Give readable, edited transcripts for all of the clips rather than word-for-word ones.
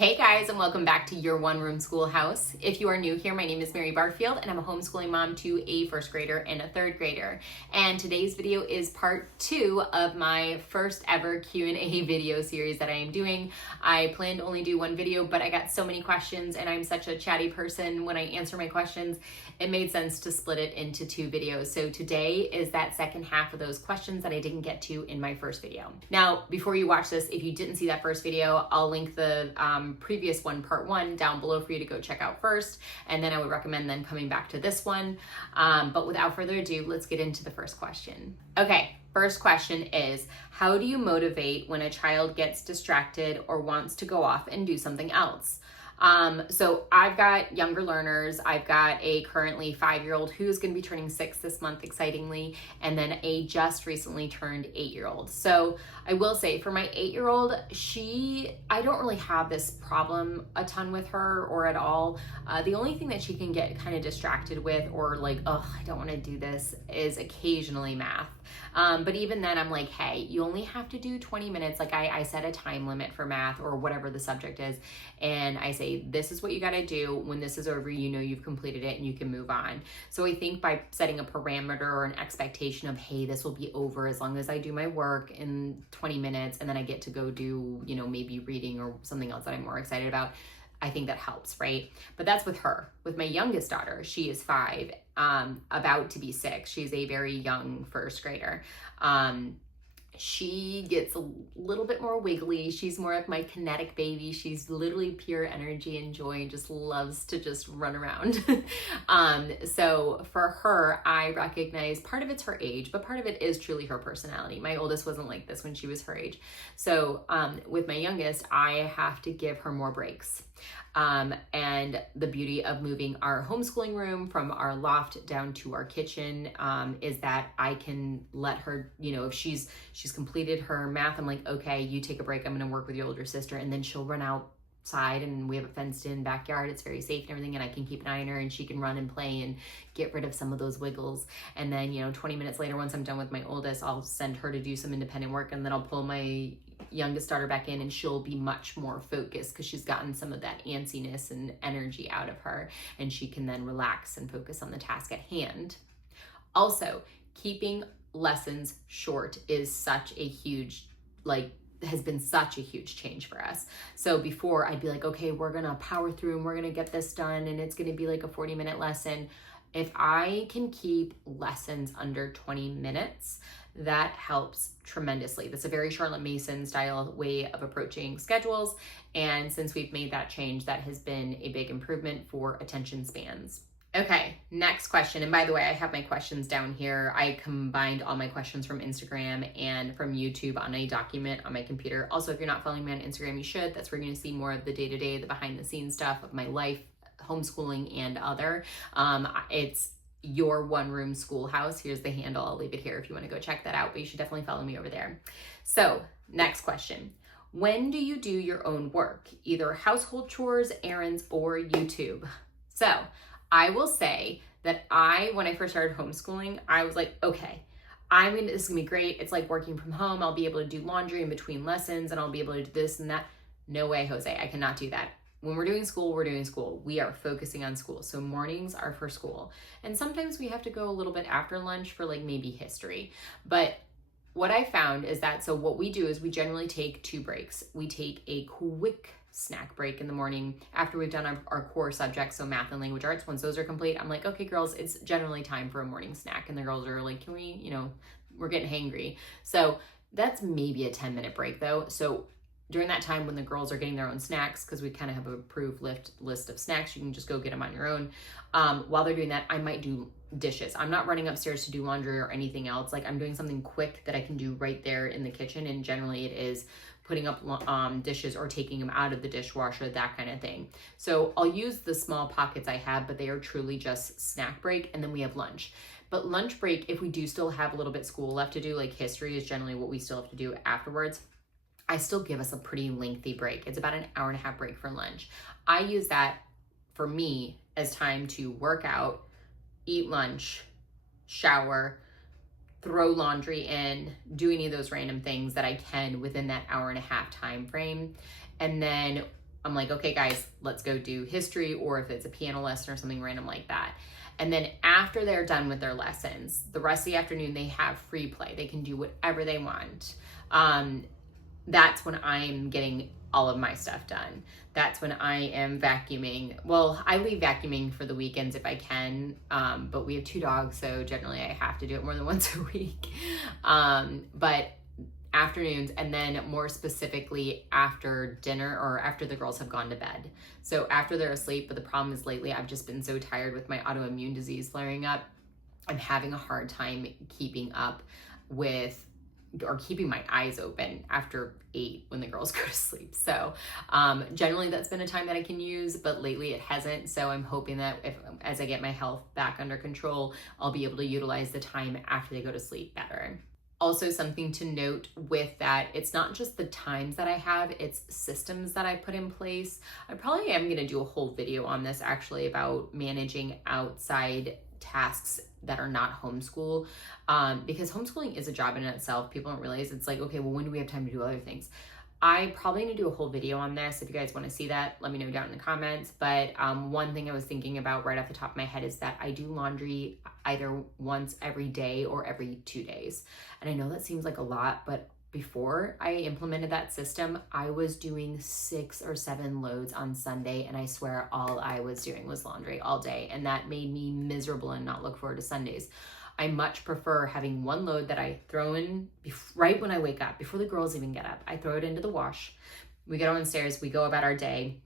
Hey guys, and welcome back to Your One Room Schoolhouse. If you are new here, my name is Mary Barfield, and I'm a homeschooling mom to a first grader and a third grader. And today's video is part 2 of my first ever Q&A video series that I am doing. I planned to only do one video, but I got so many questions, and I'm such a chatty person when I answer my questions, it made sense to split it into 2 videos. So today is that second half of those questions that I didn't get to in my first video. Now, before you watch this, if you didn't see that first video, I'll link the previous one, part 1, down below for you to go check out first, and then I would recommend then coming back to this one. But without further ado, let's get into the first question. Okay, first question is, how do you motivate when a child gets distracted or wants to go off and do something else? So I've got younger learners. I've got a currently 5-year-old who's going to be turning 6 this month, excitingly, and then a just recently turned 8-year-old. So I will say for my 8-year-old, I don't really have this problem a ton with her or at all. The only thing that she can get kind of distracted with or like, oh, I don't want to do this, is occasionally math. But even then I'm like, hey, you only have to do 20 minutes. Like I set a time limit for math or whatever the subject is. And I say, this is what you got to do. When this is over, you know you've completed it and you can move on. So I think by setting a parameter or an expectation of, hey, this will be over as long as I do my work in 20 minutes and then I get to go do, maybe reading or something else that I'm more excited about, I think that helps, right? But that's with her. With my youngest daughter, she is 5, about to be 6. She's a very young first grader. She gets a little bit more wiggly. She's more like my kinetic baby. She's literally pure energy and joy and just loves to just run around. So for her, I recognize part of it's her age, but part of it is truly her personality. My oldest wasn't like this when she was her age. So with my youngest, I have to give her more breaks. And the beauty of moving our homeschooling room from our loft down to our kitchen is that I can let her, if she's completed her math, I'm like, okay, you take a break, I'm going to work with your older sister, and then she'll run outside, and we have a fenced in backyard, it's very safe and everything, and I can keep an eye on her and she can run and play and get rid of some of those wiggles. And then 20 minutes later, once I'm done with my oldest, I'll send her to do some independent work, and then I'll pull my youngest daughter back in, and she'll be much more focused because she's gotten some of that antsiness and energy out of her, and she can then relax and focus on the task at hand. Also, keeping lessons short is such a huge, has been such a huge change for us. So before I'd be like, okay, we're gonna power through and we're gonna get this done, and it's gonna be like a 40-minute lesson. If I can keep lessons under 20 minutes, that helps tremendously. That's a very Charlotte Mason style way of approaching schedules. And since we've made that change, that has been a big improvement for attention spans. Okay, next question. And by the way, I have my questions down here. I combined all my questions from Instagram and from YouTube on a document on my computer. Also, if you're not following me on Instagram, you should. That's where you're gonna see more of the day-to-day, the behind-the-scenes stuff of my life, homeschooling and other. It's Your One Room Schoolhouse. Here's the handle. I'll leave it here if you want to go check that out, but you should definitely follow me over there. So next question. When do you do your own work? Either household chores, errands, or YouTube? So I will say that when I first started homeschooling, I was like, okay, this is gonna be great. It's like working from home. I'll be able to do laundry in between lessons, and I'll be able to do this and that. No way, Jose, I cannot do that. When we're doing school, we're doing school. We are focusing on school. So mornings are for school. And sometimes we have to go a little bit after lunch for maybe history. But what I found is that, so what we do is we generally take 2 breaks. We take a quick snack break in the morning after we've done our core subjects, so math and language arts. Once those are complete, I'm like, okay, girls, it's generally time for a morning snack. And the girls are like, can we, we're getting hangry. So that's maybe a 10-minute break though. So during that time when the girls are getting their own snacks, because we kind of have a approved list of snacks, you can just go get them on your own. While they're doing that, I might do dishes. I'm not running upstairs to do laundry or anything else. I'm doing something quick that I can do right there in the kitchen. And generally it is putting up dishes or taking them out of the dishwasher, that kind of thing. So I'll use the small pockets I have, but they are truly just snack break. And then we have lunch. But lunch break, if we do still have a little bit school left to do, like history is generally what we still have to do afterwards, I still give us a pretty lengthy break. It's about an hour-and-a-half break for lunch. I use that for me as time to work out, eat lunch, shower, throw laundry in, do any of those random things that I can within that hour-and-a-half time frame. And then I'm like, okay, guys, let's go do history, or if it's a piano lesson or something random like that. And then after they're done with their lessons, the rest of the afternoon, they have free play. They can do whatever they want. That's when I'm getting all of my stuff done. That's when I am vacuuming. Well, I leave vacuuming for the weekends if I can, but we have 2 dogs, so generally I have to do it more than once a week. But afternoons, and then more specifically after dinner or after the girls have gone to bed. So after they're asleep, but the problem is lately I've just been so tired with my autoimmune disease flaring up. I'm having a hard time keeping up with, or keeping my eyes open after 8 when the girls go to sleep. So generally that's been a time that I can use, but lately it hasn't. So I'm hoping that as I get my health back under control, I'll be able to utilize the time after they go to sleep better. Also, something to note with that, it's not just the times that I have, it's systems that I put in place. I probably am gonna do a whole video on this actually about managing outside tasks that are not homeschool, because homeschooling is a job in itself. People don't realize it's like, okay, well, when do we have time to do other things? I probably need to do a whole video on this. If you guys want to see that, let me know down in the comments. But one thing I was thinking about right off the top of my head is that I do laundry either once every day or every 2 days. And I know that seems like a lot, but before I implemented that system, I was doing 6 or 7 loads on Sunday, and I swear all I was doing was laundry all day, and that made me miserable and not look forward to Sundays. I much prefer having 1 load that I throw in right when I wake up, before the girls even get up. I throw it into the wash. We get downstairs, we go about our day,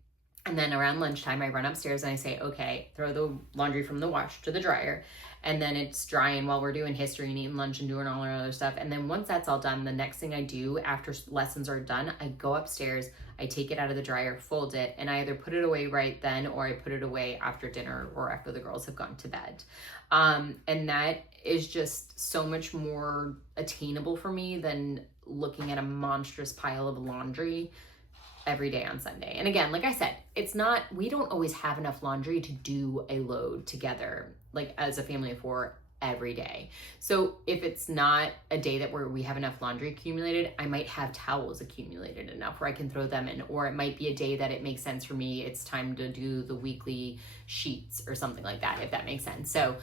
and then around lunchtime, I run upstairs and I say, okay, throw the laundry from the wash to the dryer, and then it's drying while we're doing history and eating lunch and doing all our other stuff. And then once that's all done, the next thing I do after lessons are done, I go upstairs, I take it out of the dryer, fold it, and I either put it away right then or I put it away after dinner or after the girls have gone to bed. And that is just so much more attainable for me than looking at a monstrous pile of laundry every day on Sunday. And again, like I said, we don't always have enough laundry to do a load together, like as a family of 4 every day. So if it's not a day where we have enough laundry accumulated, I might have towels accumulated enough where I can throw them in, or it might be a day that it makes sense for me. It's time to do the weekly sheets or something like that, if that makes sense. So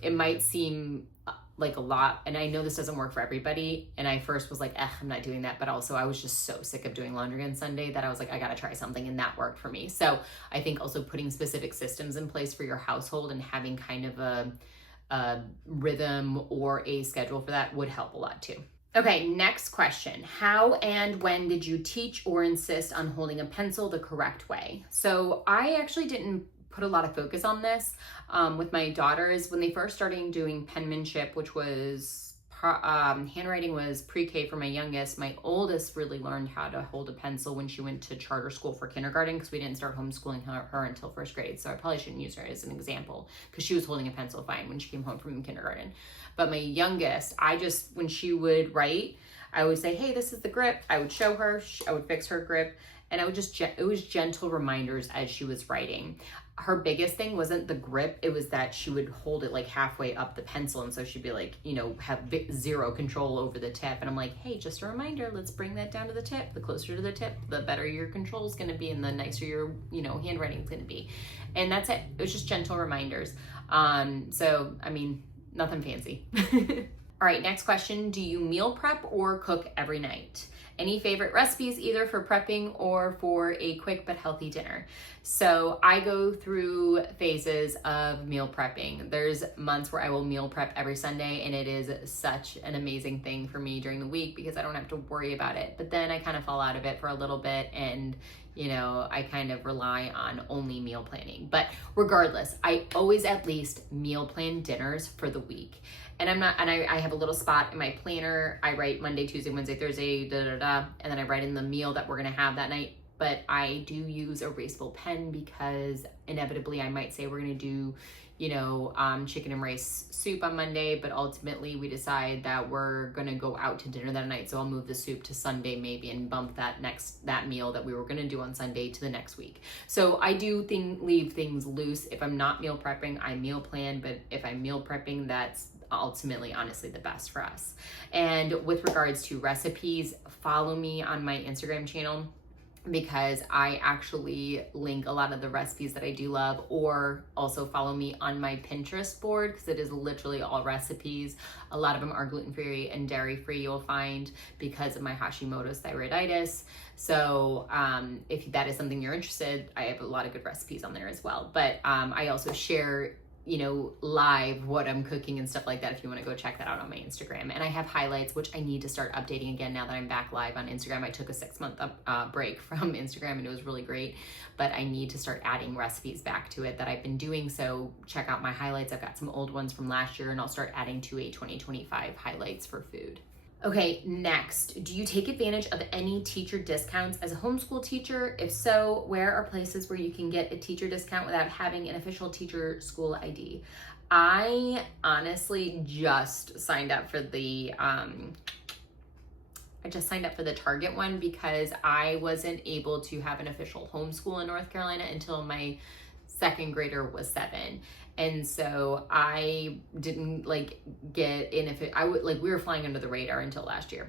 it might seem like a lot, and I know this doesn't work for everybody, and I first was like, I'm not doing that, but also I was just so sick of doing laundry on Sunday that I was like, I gotta try something, and that worked for me. So I think also putting specific systems in place for your household and having kind of a rhythm or a schedule for that would help a lot too. Okay, next question. How and when did you teach or insist on holding a pencil the correct way? So I actually didn't put a lot of focus on this with my daughters when they first started doing penmanship, which was handwriting was pre-K for my youngest. My oldest really learned how to hold a pencil when she went to charter school for kindergarten, because we didn't start homeschooling her until 1st grade. So I probably shouldn't use her as an example because she was holding a pencil fine when she came home from kindergarten. But my youngest, when she would write, I would say, hey, this is the grip. I would show her, I would fix her grip. And I would it was gentle reminders as she was writing. Her biggest thing wasn't the grip, it was that she would hold it like halfway up the pencil. And so she'd be like, have zero control over the tip. And I'm like, hey, just a reminder, let's bring that down to the tip. The closer to the tip, the better your control is gonna be and the nicer your, handwriting is gonna be. And that's it. It was just gentle reminders. So, I mean, nothing fancy. All right, next question. Do you meal prep or cook every night? Any favorite recipes either for prepping or for a quick but healthy dinner? So I go through phases of meal prepping. There's months where I will meal prep every Sunday, and it is such an amazing thing for me during the week because I don't have to worry about it. But then I kind of fall out of it for a little bit, and I kind of rely on only meal planning. But regardless, I always at least meal plan dinners for the week. And I have a little spot in my planner. I write Monday, Tuesday, Wednesday, Thursday, and then I write in the meal that we're gonna have that night. But I do use a erasable pen because inevitably I might say we're gonna do, chicken and rice soup on Monday, but ultimately we decide that we're gonna go out to dinner that night. So I'll move the soup to Sunday maybe and bump that meal that we were gonna do on Sunday to the next week. So I do leave things loose. If I'm not meal prepping, I meal plan, but if I'm meal prepping, that's ultimately honestly the best for us. And with regards to recipes, follow me on my Instagram channel. because I actually link a lot of the recipes that I do love, or also follow me on my Pinterest board because it is literally all recipes. A lot of them are gluten-free and dairy-free, you'll find, because of my Hashimoto's thyroiditis. So if that is something you're interested, I have a lot of good recipes on there as well. But I also share, you know, live what I'm cooking and stuff like that if you want to go check that out on my Instagram. And I have highlights, which I need to start updating again now that I'm back live on Instagram. I took a 6-month break from Instagram and it was really great, but I need to start adding recipes back to it that I've been doing. So check out my highlights. I've got some old ones from last year and I'll start adding to a 2025 highlights for food. Okay, next, do you take advantage of any teacher discounts as a homeschool teacher? If so, where are places where you can get a teacher discount without having an official teacher school ID? I honestly just signed up for the Target one because I wasn't able to have an official homeschool in North Carolina until my second grader was 7. And so I didn't get in if we were flying under the radar until last year.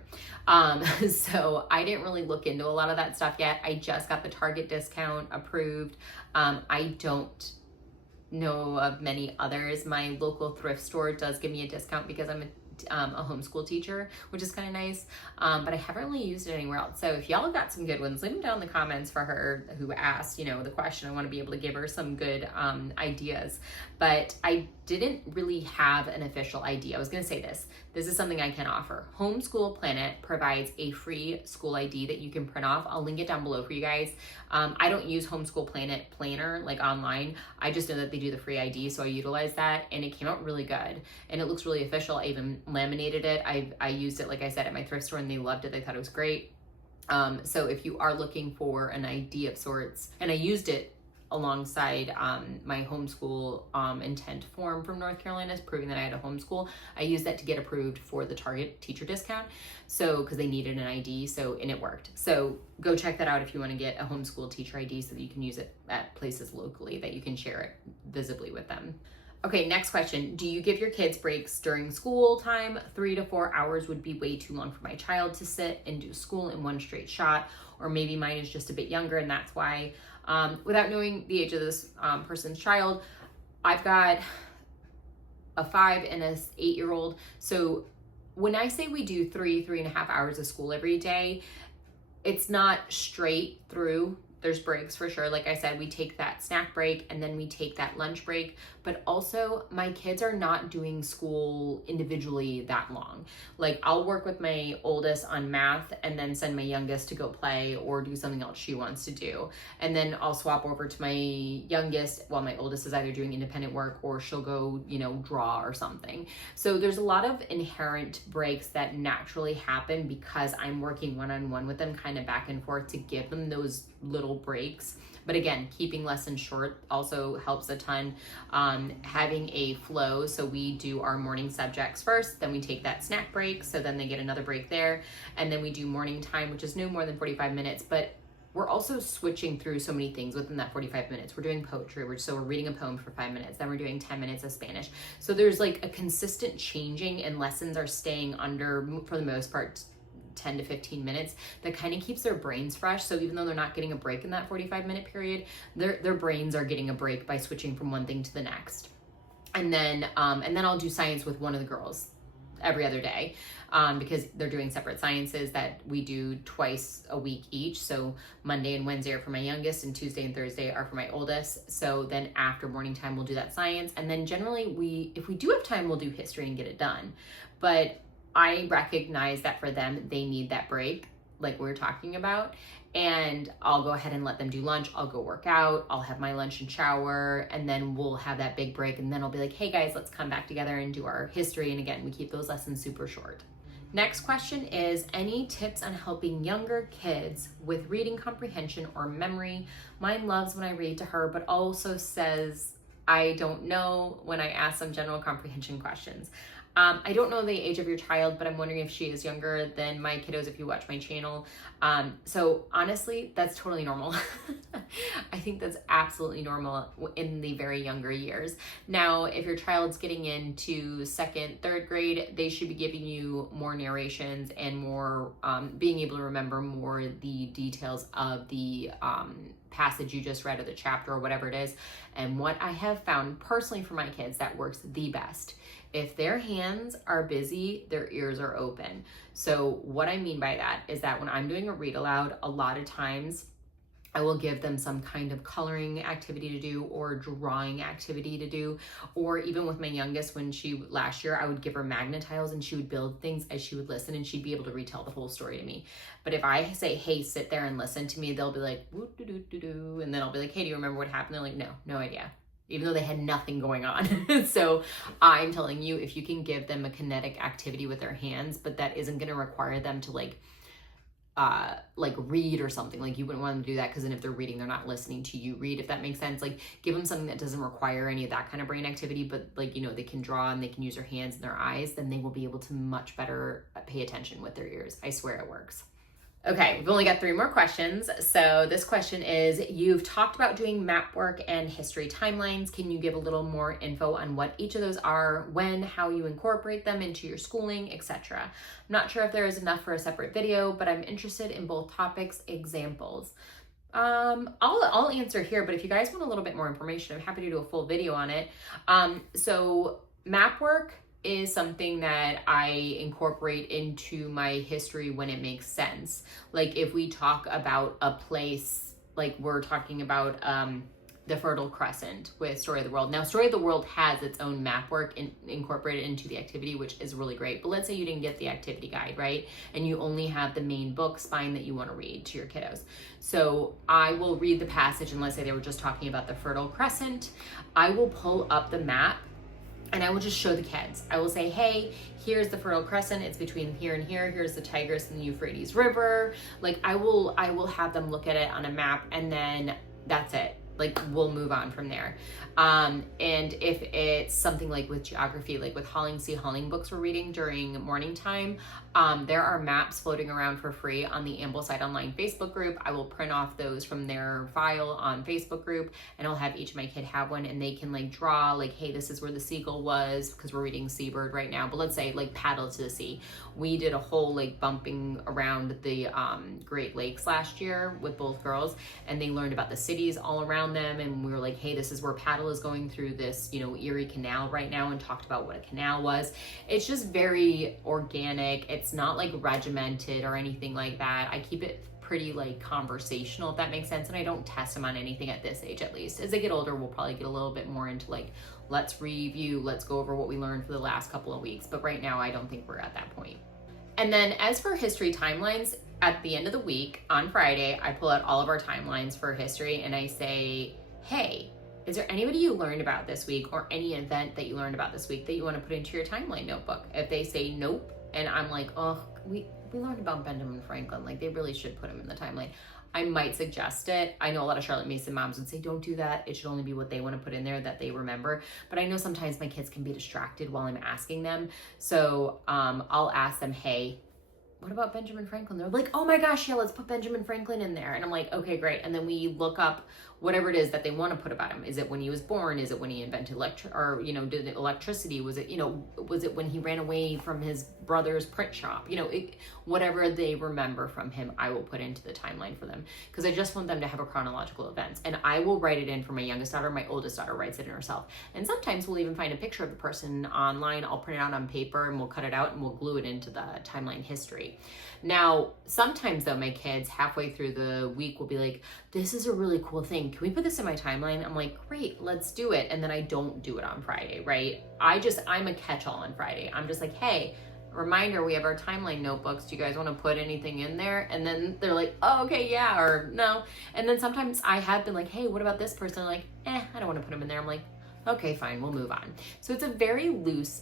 So I didn't really look into a lot of that stuff yet. I just got the Target discount approved. I don't know of many others. My local thrift store does give me a discount because I'm a homeschool teacher, which is kind of nice, but I haven't really used it anywhere else. So if y'all have got some good ones, leave them down in the comments for her who asked, you know, the question. I want to be able to give her some good ideas, but I didn't really have an official ID. I was going to say this is something I can offer. Homeschool Planet provides a free school ID that you can print off. I'll link it down below for you guys. I don't use Homeschool Planet Planner like online. I just know that they do the free ID, so I utilize that, and it came out really good, and it looks really official. I even laminated it. I used it, like I said, at my thrift store, and they loved it. They thought it was great. So if you are looking for an ID of sorts, and I used it alongside my homeschool intent form from North Carolina, proving that I had a homeschool. I used that to get approved for the Target teacher discount. So, because they needed an ID, and it worked. So go check that out if you want to get a homeschool teacher ID so that you can use it at places locally that you can share it visibly with them. Okay, next question. Do you give your kids breaks during school time? 3 to 4 hours would be way too long for my child to sit and do school in one straight shot, or maybe mine is just a bit younger and that's why. Without knowing the age of this person's child, I've got a 5 and a 8-year-old. So when I say we do 3.5 hours of school every day, it's not straight through. There's breaks for sure. Like I said, we take that snack break and then we take that lunch break, but also my kids are not doing school individually that long. Like I'll work with my oldest on math and then send my youngest to go play or do something else she wants to do. And then I'll swap over to my youngest while my oldest is either doing independent work or she'll go, you know, draw or something. So there's a lot of inherent breaks that naturally happen because I'm working one-on-one with them, kind of back and forth to give them those little breaks. But again, keeping lessons short also helps a ton. Having a flow, so we do our morning subjects first, then we take that snack break, so then they get another break there, and then we do morning time, which is no more than 45 minutes, but we're also switching through so many things within that 45 minutes. We're doing poetry, we're reading a poem for 5 minutes, then we're doing 10 minutes of Spanish. So there's like a consistent changing, and lessons are staying under, for the most part, 10 to 15 minutes. That kind of keeps their brains fresh. So even though they're not getting a break in that 45-minute period, their brains are getting a break by switching from one thing to the next. And then I'll do science with one of the girls every other day, because they're doing separate sciences that we do twice a week each. So Monday and Wednesday are for my youngest, and Tuesday and Thursday are for my oldest. So then after morning time, we'll do that science. And then generally if we do have time, we'll do history and get it done. But I recognize that for them, they need that break, like we're talking about, and I'll go ahead and let them do lunch. I'll go work out. I'll have my lunch and shower, and then we'll have that big break, and then I'll be like, hey guys, let's come back together and do our history. And again, we keep those lessons super short. Next question is, any tips on helping younger kids with reading comprehension or memory? Mine loves when I read to her, but also says, I don't know when I ask some general comprehension questions. I don't know the age of your child, but I'm wondering if she is younger than my kiddos if you watch my channel. So honestly, that's totally normal. I think that's absolutely normal in the very younger years. Now, if your child's getting into second, third grade, they should be giving you more narrations and more being able to remember more the details of the passage you just read or the chapter or whatever it is. And what I have found personally for my kids that works the best, if their hands are busy, their ears are open. So what I mean by that is that when I'm doing a read aloud, a lot of times I will give them some kind of coloring activity to do or drawing activity to do. Or even with my youngest, when last year, I would give her magnet tiles and she would build things as she would listen and she'd be able to retell the whole story to me. But if I say, hey, sit there and listen to me, they'll be like, woo doo doo doo doo. And then I'll be like, hey, do you remember what happened? They're like, no idea. Even though they had nothing going on. So I'm telling you, if you can give them a kinetic activity with their hands, but that isn't going to require them to like read or something, like you wouldn't want them to do that because then if they're reading, they're not listening to you read, if that makes sense. Like give them something that doesn't require any of that kind of brain activity, but like, you know, they can draw and they can use their hands and their eyes, then they will be able to much better pay attention with their ears. I swear it works. Okay, we've only got 3 more questions. So this question is, you've talked about doing Mapwork and history timelines. Can you give a little more info on what each of those are, when, how you incorporate them into your schooling, etc.? I'm not sure if there is enough for a separate video, but I'm interested in both topics, examples. I'll answer here, but if you guys want a little bit more information, I'm happy to do a full video on it. So Mapwork is something that I incorporate into my history when it makes sense. Like if we talk about a place, like we're talking about the Fertile Crescent with Story of the World. Now, Story of the World has its own map work incorporated into the activity, which is really great. But let's say you didn't get the activity guide, right? And you only have the main book spine that you want to read to your kiddos. So I will read the passage, and let's say they were just talking about the Fertile Crescent. I will pull up the map and I will just show the kids. I will say, hey, here's the Fertile Crescent. It's between here and here. Here's the Tigris and the Euphrates River. Like I will have them look at it on a map, and then that's it. Like we'll move on from there. And if it's something like with geography, like with Hollingsea Holling books we're reading during morning time, there are maps floating around for free on the Ambleside Online Facebook group. I will print off those from their file on Facebook group, and I'll have each of my kid have one, and they can like draw like, hey, this is where the seagull was, because we're reading Seabird right now. But let's say like Paddle to the Sea. We did a whole like bumping around the Great Lakes last year with both girls, and they learned about the cities all around them, and we were like, hey, this is where Paddle is going through this, you know, Erie Canal right now, and talked about what a canal was. It's just very organic. It's not like regimented or anything like that. I keep it pretty like conversational, if that makes sense, and I don't test them on anything at this age. At least as they get older, we'll probably get a little bit more into like, let's review, let's go over what we learned for the last couple of weeks, but right now I don't think we're at that point. And then as for history timelines, at the end of the week on Friday, I pull out all of our timelines for history and I say, hey, is there anybody you learned about this week or any event that you learned about this week that you want to put into your timeline notebook? If they say nope, and I'm like, oh, we learned about Benjamin Franklin, like they really should put him in the timeline, I might suggest it. I know a lot of Charlotte Mason moms would say, don't do that. It should only be what they want to put in there that they remember. But I know sometimes my kids can be distracted while I'm asking them. So I'll ask them, hey, what about Benjamin Franklin? They're like, oh my gosh, yeah, let's put Benjamin Franklin in there. And I'm like, okay, great. And then we look up whatever it is that they want to put about him. Is it when he was born? Is it when he invented did electricity? Was it when he ran away from his brother's print shop? Whatever they remember from him, I will put into the timeline for them, because I just want them to have a chronological events. And I will write it in for my youngest daughter. My oldest daughter writes it in herself. And sometimes we'll even find a picture of the person online. I'll print it out on paper and we'll cut it out and we'll glue it into the timeline history. Now, sometimes though, my kids halfway through the week will be like, this is a really cool thing. Can we put this in my timeline? I'm like, great, let's do it. And then I don't do it on Friday, right? I'm a catch-all on Friday. I'm just like, hey, reminder, we have our timeline notebooks. Do you guys want to put anything in there? And then they're like, oh, okay, yeah, or no. And then sometimes I have been like, hey, what about this person? I'm like, I don't want to put them in there. I'm like, okay, fine, we'll move on. So it's a very loose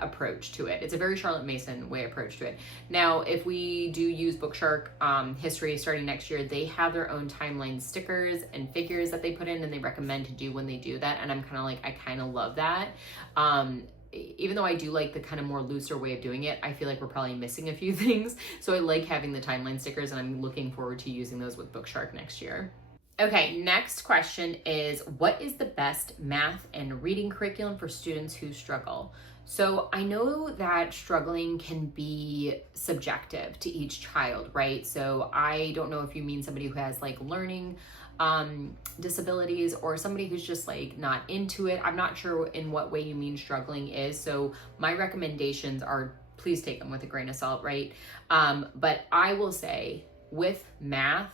approach to it. It's a very Charlotte Mason way approach to it. Now, if we do use Bookshark history starting next year, they have their own timeline stickers and figures that they put in and they recommend to do when they do that. And I'm kind of like, I kind of love that. even though I do like the kind of more looser way of doing it, I feel like we're probably missing a few things. So I like having the timeline stickers, and I'm looking forward to using those with Bookshark next year. Okay, next question is, what is the best math and reading curriculum for students who struggle? So I know that struggling can be subjective to each child, right? So I don't know if you mean somebody who has like learning disabilities or somebody who's just like not into it. I'm not sure in what way you mean struggling is. So my recommendations are, please take them with a grain of salt, right? But I will say with math,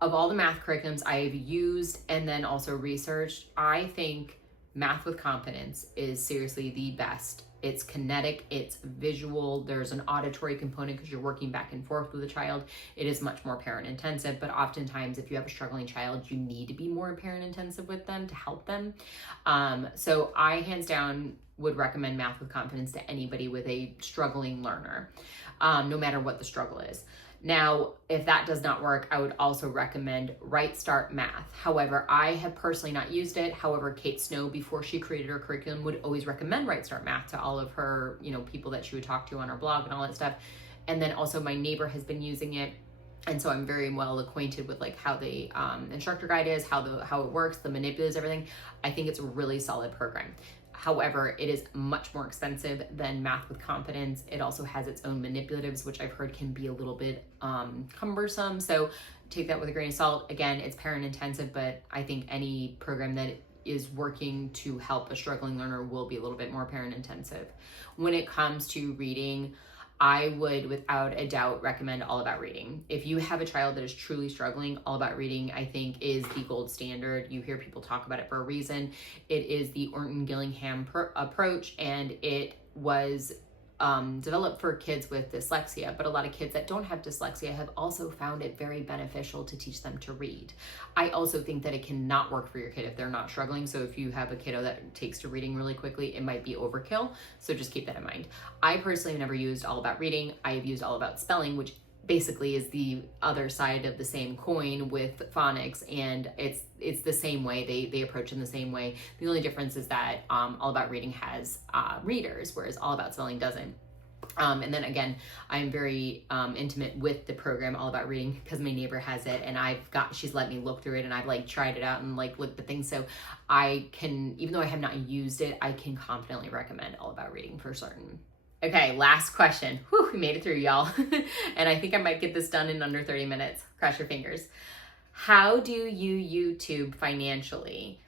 of all the math curriculums I've used and then also researched, I think Math with Confidence is seriously the best. It's kinetic, it's visual, there's an auditory component because you're working back and forth with the child. It is much more parent intensive, but oftentimes if you have a struggling child, you need to be more parent intensive with them to help them. So I hands down would recommend Math with Confidence to anybody with a struggling learner, no matter what the struggle is. Now, if that does not work, I would also recommend Right Start Math. However, I have personally not used it. However, Kate Snow, before she created her curriculum, would always recommend Right Start Math to all of her, people that she would talk to on her blog and all that stuff. And then also my neighbor has been using it. And so I'm very well acquainted with like how the instructor guide is, how it works, the manipulatives, everything. I think it's a really solid program. However, it is much more expensive than Math with Confidence. It also has its own manipulatives, which I've heard can be a little bit cumbersome. So take that with a grain of salt. Again, it's parent intensive, but I think any program that is working to help a struggling learner will be a little bit more parent intensive. When it comes to reading, I would without a doubt recommend All About Reading. If you have a child that is truly struggling, All About Reading I think is the gold standard. You hear people talk about it for a reason. It is the Orton-Gillingham approach, and it was developed for kids with dyslexia, but a lot of kids that don't have dyslexia have also found it very beneficial to teach them to read. I also think that it cannot work for your kid if they're not struggling. So if you have a kiddo that takes to reading really quickly, it might be overkill. So just keep that in mind. I personally have never used All About Reading. I have used All About Spelling, which basically is the other side of the same coin with phonics, and it's the same way. They approach in the same way. The only difference is that All About Reading has readers, whereas All About Spelling doesn't. And then again, I'm very intimate with the program All About Reading because my neighbor has it, and she's let me look through it, and I've like tried it out and like looked at things. So I can, even though I have not used it, I can confidently recommend All About Reading for certain. Okay, last question. Whew, we made it through, y'all. And I think I might get this done in under 30 minutes. Cross your fingers. How do you YouTube financially?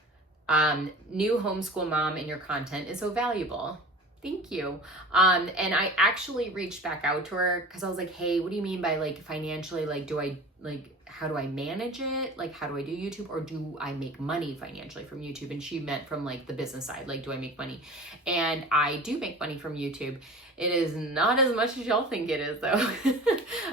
New homeschool mom, and your content is so valuable. Thank you. And I actually reached back out to her because I was like, hey, what do you mean by like financially? Like, how do I manage it? Like, how do I do YouTube, or do I make money financially from YouTube? And she meant from like the business side, like, do I make money? And I do make money from YouTube. It is not as much as y'all think it is though.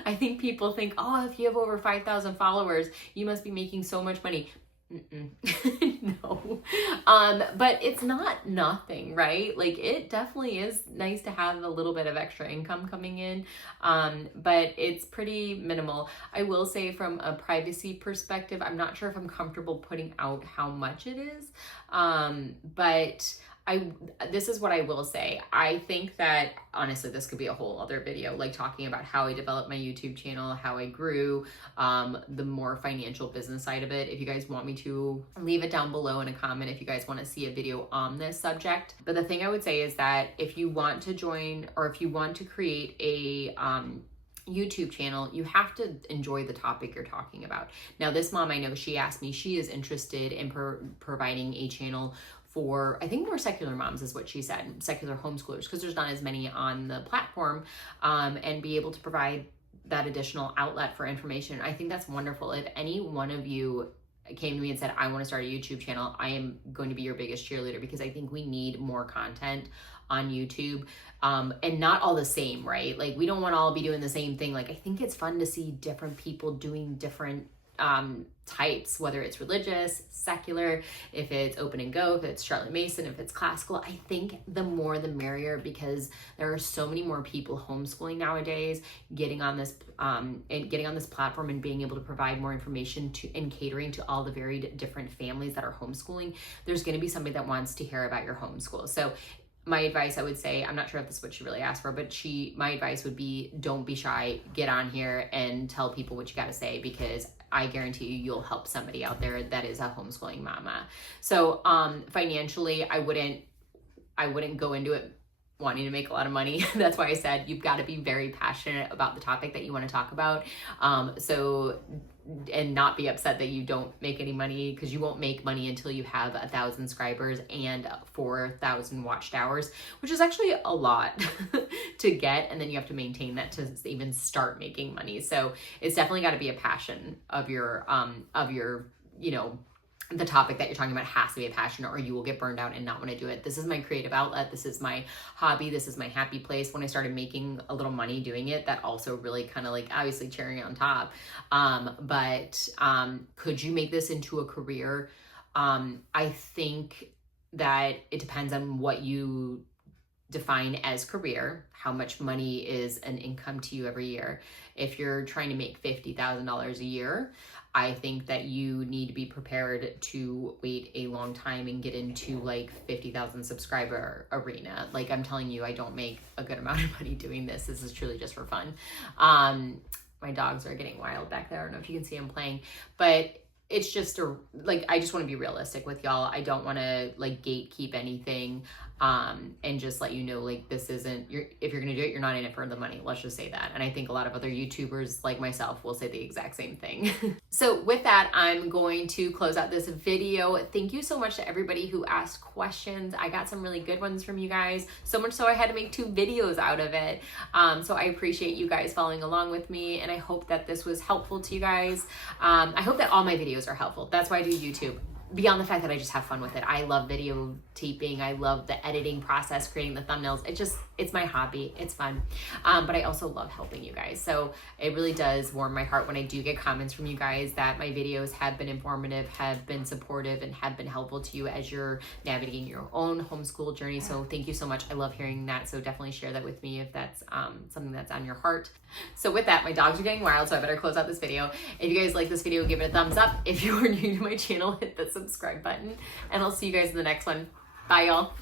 I think people think, oh, if you have over 5,000 followers, you must be making so much money. No. But it's not nothing, right? Like, it definitely is nice to have a little bit of extra income coming in. But it's pretty minimal. I will say from a privacy perspective, I'm not sure if I'm comfortable putting out how much it is. But this is what I will say. I think that honestly, this could be a whole other video, like talking about how I developed my YouTube channel, how I grew, the more financial business side of it. If you guys want me to, leave it down below in a comment if you guys want to see a video on this subject. But the thing I would say is that if you want to join, or if you want to create a YouTube channel, you have to enjoy the topic you're talking about. Now, this mom, I know she asked me, she is interested in providing a channel for, I think, more secular moms is what she said, secular homeschoolers, because there's not as many on the platform, and be able to provide that additional outlet for information. I think that's wonderful. If any one of you came to me and said, I want to start a YouTube channel, I am going to be your biggest cheerleader, because I think we need more content on YouTube, and not all the same, right? Like, we don't want to all be doing the same thing. Like, I think it's fun to see different people doing different types, whether it's religious, secular, if it's open and go, if it's Charlotte Mason, if it's classical. I think the more the merrier, because there are so many more people homeschooling nowadays, getting on this platform and being able to provide more information and catering to all the very different families that are homeschooling. There's going to be somebody that wants to hear about your homeschool. So my advice, I would say, I'm not sure if this is what she really asked for, but my advice would be, don't be shy, get on here and tell people what you got to say, because I guarantee you'll help somebody out there that is a homeschooling mama. So, financially, I wouldn't go into it wanting to make a lot of money. That's why I said you've got to be very passionate about the topic that you want to talk about. And not be upset that you don't make any money, because you won't make money until you have 1,000 subscribers and 4,000 watched hours, which is actually a lot to get. And then you have to maintain that to even start making money. So it's definitely got to be a passion of your, the topic that you're talking about has to be a passion, or you will get burned out and not want to do it. This is my creative outlet. This is my hobby. This is my happy place. When I started making a little money doing it, that also really kind of like, obviously cherry on top. But could you make this into a career? I think that it depends on what you define as career, how much money is an income to you every year. If you're trying to make $50,000 a year, I think that you need to be prepared to wait a long time and get into like 50,000 subscriber arena. Like, I'm telling you, I don't make a good amount of money doing this. This is truly just for fun. My dogs are getting wild back there. I don't know if you can see them playing, but it's just I just want to be realistic with y'all. I don't want to like gatekeep anything. And just let you know, like, this isn't, if you're going to do it, you're not in it for the money. Let's just say that. And I think a lot of other YouTubers like myself will say the exact same thing. So with that, I'm going to close out this video. Thank you so much to everybody who asked questions. I got some really good ones from you guys, so much so I had to make 2 videos out of it. So I appreciate you guys following along with me, and I hope that this was helpful to you guys. I hope that all my videos are helpful. That's why I do YouTube. Beyond the fact that I just have fun with it. I love video taping. I love the editing process, creating the thumbnails. It's my hobby. It's fun. But I also love helping you guys. So it really does warm my heart when I do get comments from you guys that my videos have been informative, have been supportive, and have been helpful to you as you're navigating your own homeschool journey. So thank you so much. I love hearing that. So definitely share that with me if that's something that's on your heart. So with that, my dogs are getting wild, so I better close out this video. If you guys like this video, give it a thumbs up. If you are new to my channel, hit the subscribe button, and I'll see you guys in the next one. Bye, y'all.